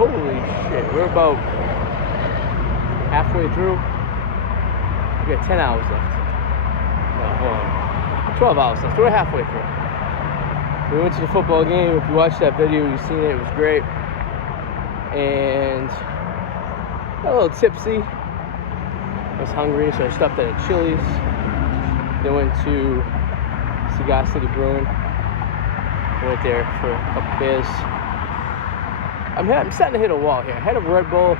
Holy shit, we're about halfway through. We got 10 hours left. No, hold on. 12 hours left. We're halfway through. We went to the football game. If you watched that video, you've seen it. It was great. And got a little tipsy. I was hungry, so I stopped at a Chili's. Then went to Cigar City Brewing. Went there for a couple beers. I'm starting to hit a wall here. I had a Red Bull.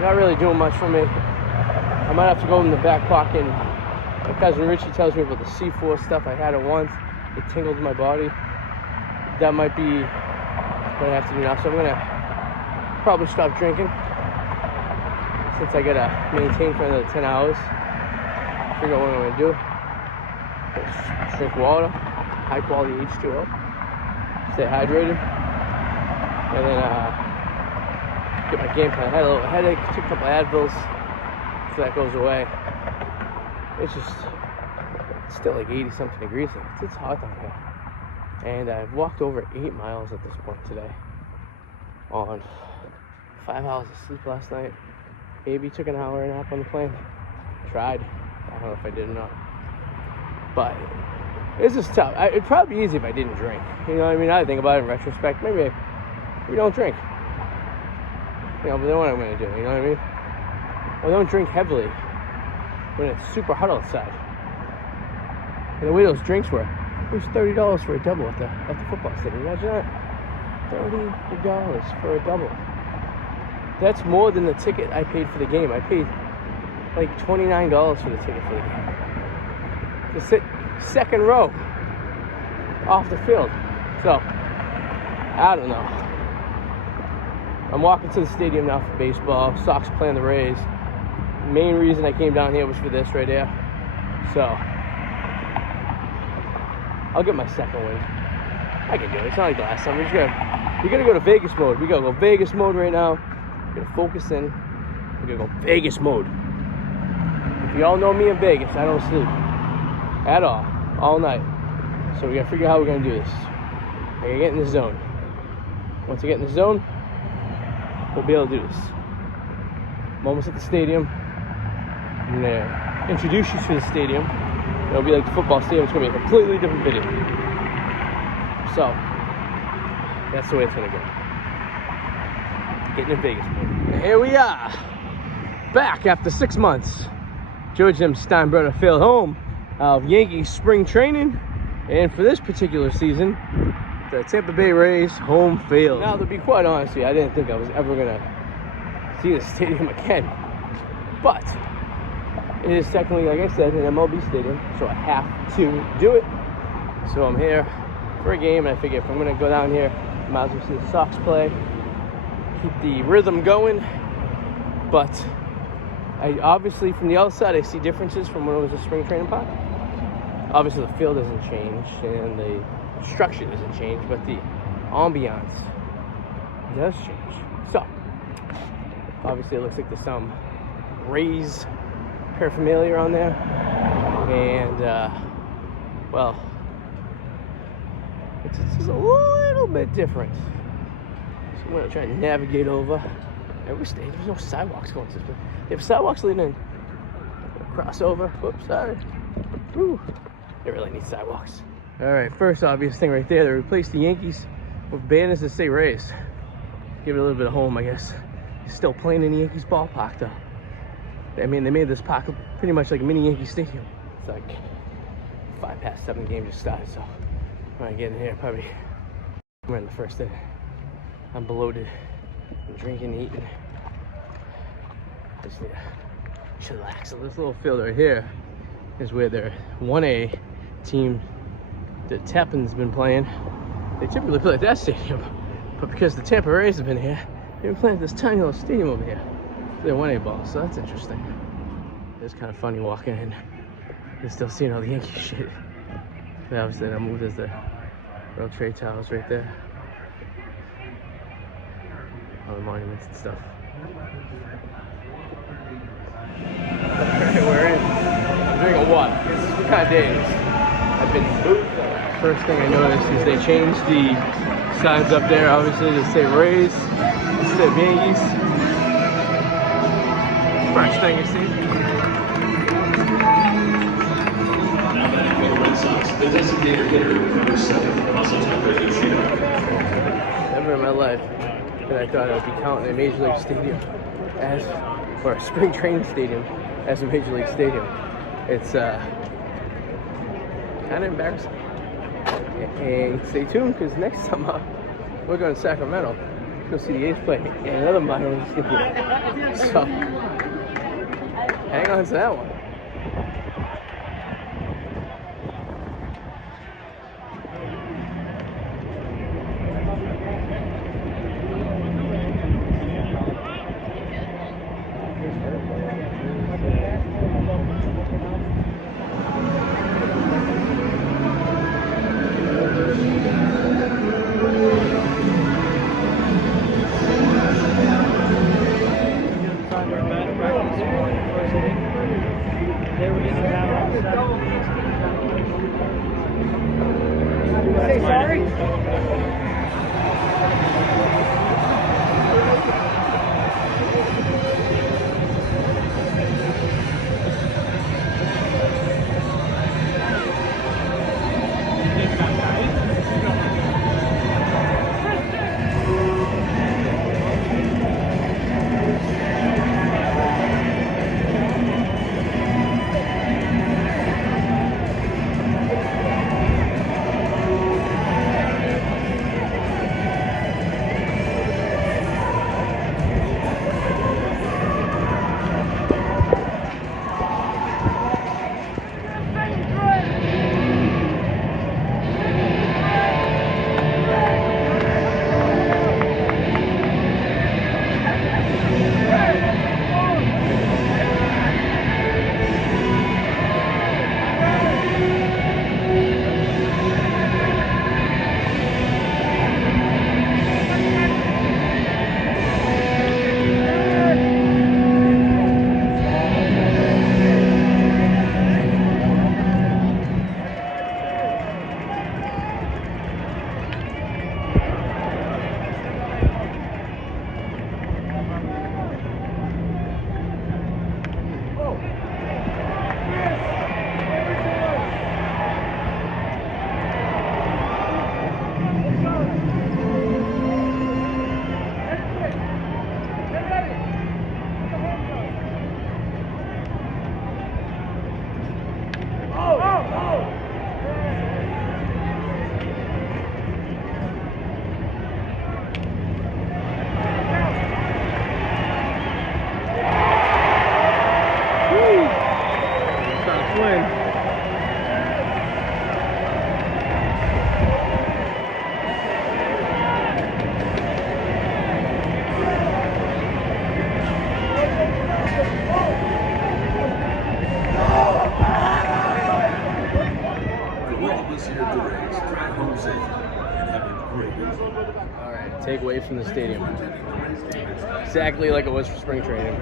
Not really doing much for me. I might have to go in the back pocket. My cousin Richie tells me about the C4 stuff. I had it once. It tingled my body. That might be what I have to do now. So I'm going to probably stop drinking. Since I got to maintain for another 10 hours. Figure out what I'm going to do. Just drink water. High quality H2O. Stay hydrated. And then get my game plan. I had a little headache. Took a couple Advils. So that goes away. It's still like 80 something degrees here. It's hot down here. And I've walked over 8 miles at this point today. On 5 hours of sleep last night. Maybe took an hour nap on the plane. Tried. I don't know if I did or not. But it's just tough. It'd probably be easy if I didn't drink. You know what I mean? I think about it in retrospect. Maybe we don't drink. You know, but then what am I going to do? You know what I mean? Well, don't drink heavily when it's super hot outside. And the way those drinks were, it was $30 for a double at the football stadium. Imagine that. $30 for a double. That's more than the ticket I paid for the game. I paid like $29 for the ticket for the game. To sit second row off the field. So, I don't know. I'm walking to the stadium now for baseball. Sox playing the Rays. Main reason I came down here was for this right here. So, I'll get my second win. I can do it. It's not like last time. We gotta go to Vegas mode. We gotta go Vegas mode right now. We're gonna focus in. We're gonna go Vegas mode. If you all know me in Vegas, I don't sleep at all night. So we gotta figure out how we're gonna do this. I gotta get in the zone. Once I get in the zone, we'll be able to do this. I'm almost at the stadium. I'm gonna introduce you to the stadium. It'll be like the football stadium. It's gonna be a completely different video. So that's the way it's gonna go. Getting in Vegas mode. And here we are, back after 6 months. George M. Steinbrenner failed home of Yankees spring training, and for this particular season, the Tampa Bay Rays home field. Now, to be quite honest with you, I didn't think I was ever gonna see the stadium again, but it is technically, like I said, an MLB stadium, so I have to do it. So I'm here for a game, and I figure if I'm gonna go down here, I might as well see the Sox play, keep the rhythm going. But I obviously, from the outside, I see differences from when it was a spring training park. Obviously, the field doesn't change and the structure doesn't change, but the ambiance does change. So, obviously, it looks like there's some Rays paraphernalia on there, and well, it's just a little bit different. So I'm gonna try and navigate over. There's no sidewalks going this way. They have sidewalks leading in. Crossover. Whoops, sorry. Woo. They really need sidewalks. Alright, first obvious thing right there, they replaced the Yankees with banners that say Rays. Give it a little bit of home, I guess. Still playing in the Yankees ballpark though. I mean, they made this park pretty much like a mini Yankee stadium. It's like 7 games just started, so when I get in here, probably we're in the first inning. I'm bloated. I'm drinking, eating. Just need to chillax. So this little field right here is where their 1A team, the Tappan's been playing. They typically play at that stadium, but because the Tampa Rays have been here, they've been playing at this tiny little stadium over here for their 1A ball, so that's interesting. It's kind of funny walking in and still seeing all the Yankee shit. But obviously I moved as the World Trade Towers right there. All the monuments and stuff. Alright, we're in. I'm drinking water. What kind of day it is? I've been moved. First thing I noticed is they changed the signs up there, obviously, to say Rays. the Yankees. First thing you see. Now batting for the Red Sox, the designated hitter, number 7, also Tampa. Never in my life that I thought I'd be counting a Major League Stadium as, or a spring training stadium as a Major League Stadium. It's kind of embarrassing. And stay tuned, because next summer we're going to Sacramento to go see the A's play in another minor league stadium. So hang on to that one. Say sorry? Takeaway from the stadium. Exactly like it was for spring training.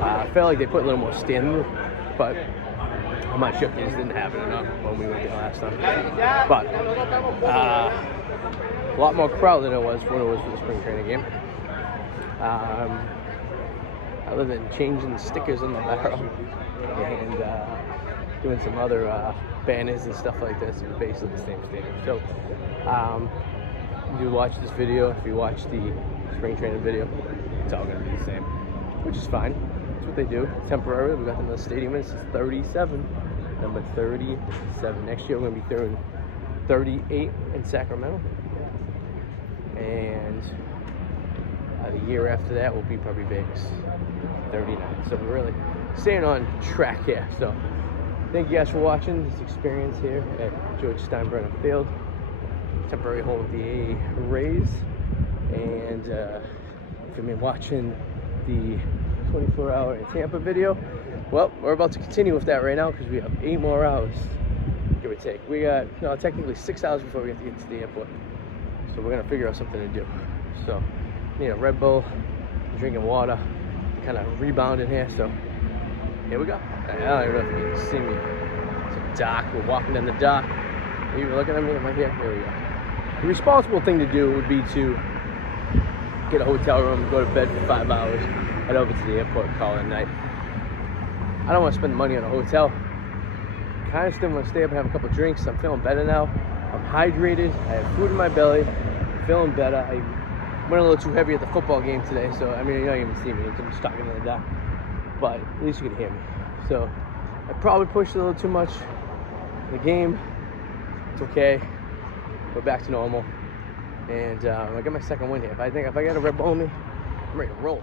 I felt like they put a little more standing, but I'm not sure if they just didn't have it enough when we went there last time. But a lot more crowd than it was when it was for the spring training game. Other than changing the stickers on the barrel and doing some other banners and stuff like this, it was basically the same stadium. So if you watch this video, if you watch the spring training video, it's all going to be the same, which is fine. That's what they do. Temporarily, we got them in the stadium. This is 37, number 37. Next year, we're going to be throwing 38 in Sacramento. And the year after that will be probably Vegas, 39. So we're really staying on track here. So thank you guys for watching this experience here at George Steinbrenner Field, temporary home of the Rays. And if you've been watching the 24-hour in Tampa video, well, we're about to continue with that right now because we have 8 more hours, give or take. We got technically 6 hours before we have to get to the airport. So we're gonna figure out something to do. So, need a Red Bull, drinking water, kind of rebounding here. So here we go. I don't even know if you can see me. It's dark. We're walking in the dark. Are you looking at me? Am I here? Here we go. The responsible thing to do would be to get a hotel room, go to bed for 5 hours, head over to the airport, call it a night. I don't want to spend money on a hotel. Kind of still want to stay up and have a couple drinks. I'm feeling better now. I'm hydrated. I have food in my belly. I'm feeling better. I went a little too heavy at the football game today, so I mean, you don't even see me. I'm just talking to the doc. But at least you can hear me. So I probably pushed a little too much in the game. It's okay. We're back to normal. And I got my second win here. If I get a Red Bull in me, I'm ready to roll.